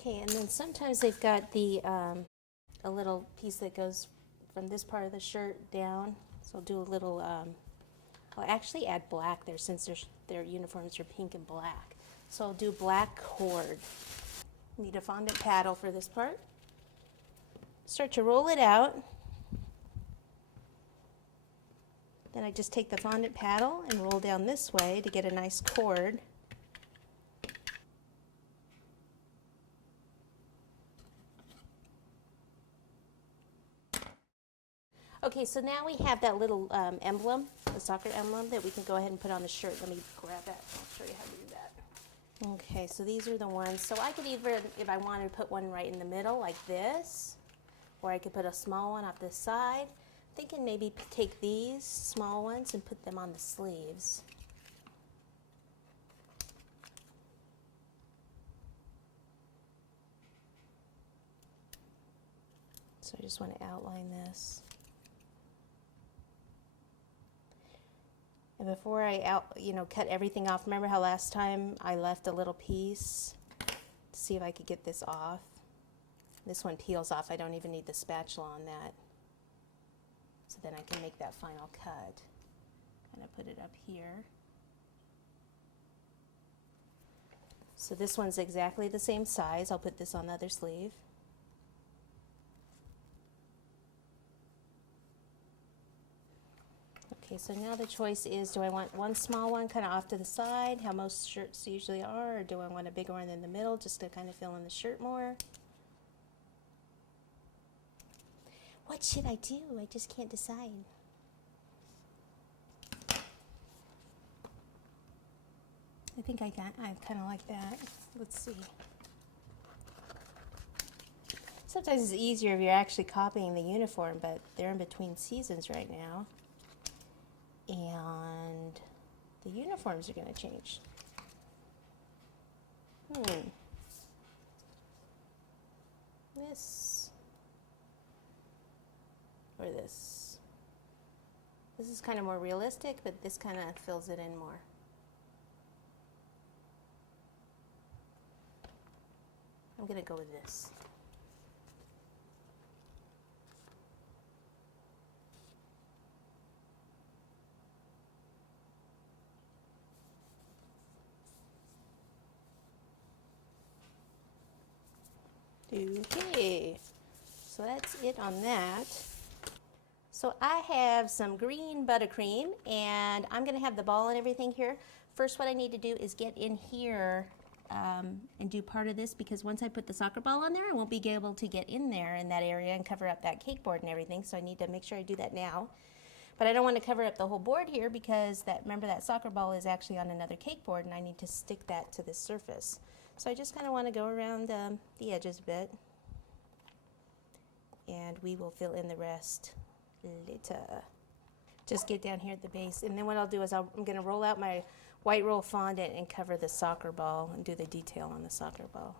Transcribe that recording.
Okay, and then sometimes they've got the a little piece that goes from this part of the shirt down. So I'll do a little, I'll actually add black there since their uniforms are pink and black. So I'll do black cord. Need a fondant paddle for this part. Start to roll it out. Then I just take the fondant paddle and roll down this way to get a nice cord. Okay, so now we have that little emblem, the soccer emblem, that we can go ahead and put on the shirt. Let me grab that. I'll show you how to do that. Okay, so these are the ones. So I could either, if I wanted to put one right in the middle like this, or I could put a small one off this side. I'm thinking maybe take these small ones and put them on the sleeves. So I just want to outline this. And before I cut everything off, remember how last time I left a little piece to see if I could get this off? This one peels off. I don't even need the spatula on that. So then I can make that final cut. And I put it up here. So this one's exactly the same size. I'll put this on the other sleeve. Okay, so now the choice is, do I want one small one kind of off to the side, how most shirts usually are, or do I want a bigger one in the middle just to kind of fill in the shirt more? What should I do? I just can't decide. I think I kind of like that. Let's see. Sometimes it's easier if you're actually copying the uniform, but they're in between seasons right now. And the uniforms are going to change. This or this. This is kind of more realistic, but this kind of fills it in more. I'm going to go with this. Okay, so that's it on that. So I have some green buttercream, and I'm going to have the ball and everything here. First, what I need to do is get in here and do part of this, because once I put the soccer ball on there, I won't be able to get in there in that area and cover up that cake board and everything, so I need to make sure I do that now. But I don't want to cover up the whole board here, because remember that soccer ball is actually on another cake board, and I need to stick that to this surface. So I just kind of want to go around the edges a bit, and we will fill in the rest later. Just get down here at the base, and then what I'll do is I'm going to roll out my white roll fondant and cover the soccer ball and do the detail on the soccer ball.